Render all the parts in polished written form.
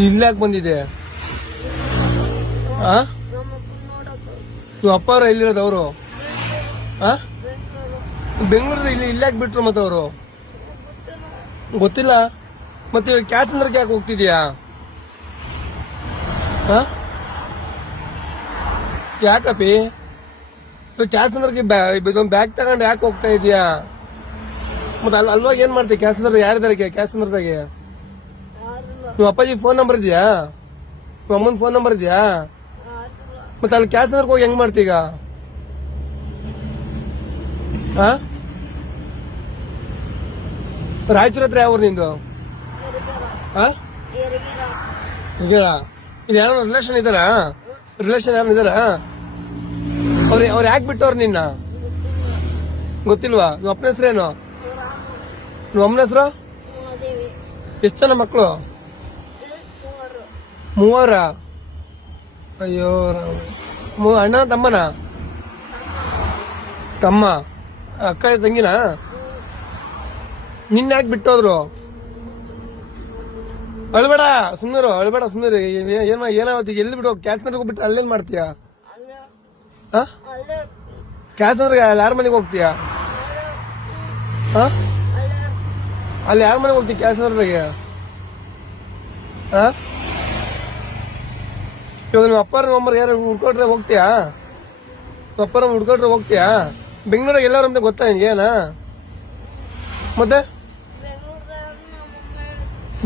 ಇಲ್ಲ ಯಾಕೆ ಬಂದಿದೆ ಆ ನೀವು ಅಪ್ಪ ಅವ್ರ ಎಲ್ಲಿರೋದು ಅವರು ಬೆಂಗಳೂರದ ಇಲ್ಲಿ ಯಾಕೆ ಬಿಟ್ರು ಮತ್ತೆ ಅವರು ಗೊತ್ತಿಲ್ಲ ಮತ್ತೆ ಕ್ಯಾಚ್ ಅಂದ್ರಕ್ಕೆ ಯಾಕೆ ಹೋಗ್ತಿದ್ಯಾ ಯಾಕಪ್ಪಿ ಕ್ಯಾಚ್ ಅಂದ್ರಕ್ಕೆ ಬ್ಯಾಗ್ ತಗೊಂಡು ಯಾಕೆ ಹೋಗ್ತಾ ಇದೀಯಾ ಮತ್ತೆ ಅಲ್ವಾಗ ಏನ್ ಮಾಡ್ತೀವಿ ಕ್ಯಾಚ್ ಅಂದ್ರ ಯಾರಿದಾರೆ ಕ್ಯಾಚ್ ಅಂದ್ರದಾಗೆ ನೀವು ಅಪ್ಪಾಜಿ ಫೋನ್ ನಂಬರ್ ಇದೆಯಾ ನಿಮ್ಮ ಅಮ್ಮನ ಫೋನ್ ನಂಬರ್ ಇದೆಯಾ ಮತ್ತೆ ಅಲ್ಲಿ ಕ್ಯಾಚ್ ಅಂದ್ರಕ್ಕೆ ಹೋಗಿ ಹೆಂಗ್ ಮಾಡ್ತೀಗ ರಾಯಚೂರ್ ಹತ್ರ ಯಾವ ಊರು ನಿಂದು ಈಗ ಇದು ಯಾರು ರಿಲೇಷನ್ ಇದಾರಾ ಯಾರು ಇದಾರ ಅವ್ರು ಯಾಕೆ ಬಿಟ್ಟವ್ರು ನಿನ್ನ ಗೊತ್ತಿಲ್ವಾ ನಿಮ್ಮ ಅಪ್ಪನ ಹೆಸರೇನು ನಿಮ್ಮ ಅಮ್ಮನ ಹೆಸರು ಎಷ್ಟು ಜನ ಮಕ್ಕಳು 3 ಅಯ್ಯೋ ಅಣ್ಣ ತಮ್ಮನ ತಮ್ಮ ಅಕ್ಕ ತಂಗಿನ ನಿನ್ನ ಯಾಕೆ ಬಿಟ್ಟೋದ್ರು ಅಳ್ಬೇಡ ಸುಮ್ಮನೆ ಏನಾವತ್ತಿ ಎಲ್ಲಿ ಬಿಟ್ಟು ಕ್ಯಾಚ್ ಹೋಗ್ಬಿಟ್ಟು ಅಲ್ಲೇನ್ ಮಾಡ್ತೀಯ ಕ್ಯಾಚ್ ಯಾರ ಮನೆಗೆ ಹೋಗ್ತೀಯ ಅಲ್ಲಿ ಯಾರ ಮನೆಗೆ ಹೋಗ್ತೀಯ ಕ್ಯಾಚ್ ಇವಾಗ ನಿಮ್ಮ ಅಪ್ಪ ನಿಮ್ಮ ಅಮ್ಮರು ಯಾರು ಹುಡ್ಕೊಟ್ರೆ ಹೋಗ್ತೀಯಾ ನಿಮ್ಮ ಅಪ್ಪರ ಹುಡ್ಕೊಟ್ರೆ ಹೋಗ್ತೀಯಾ ಬೆಂಗಳೂರಾಗ ಎಲ್ಲಾರು ಅಂತ ಗೊತ್ತಾ ನಿನ್ಗೇನಾ ಮತ್ತೆ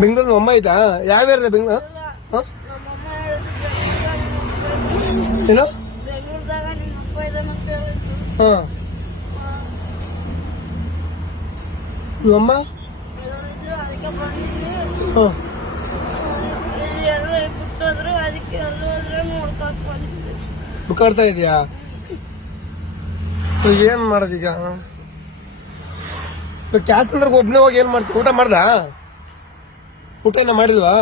ಬೆಂಗಳೂರು ಅಮ್ಮ ಆಯ್ತಾ ಯಾವ್ಯಾರ ಬೆಂಗಳೂರು ಏನು ನಿಮ್ಮಮ್ಮ ಹುಡ್ಕಾಡ್ತಾ ಇದೀಯಾ ಏನ್ ಮಾಡೋದೀಗ ಕ್ಯಾಚ್ ಅಂದ್ರೆ ಒಬ್ನೇ ಹೋಗಿ ಏನ್ ಮಾಡ್ತೀವಿ ಊಟ ಮಾಡ್ದ ಊಟ ಮಾಡಿಲ್ವಾ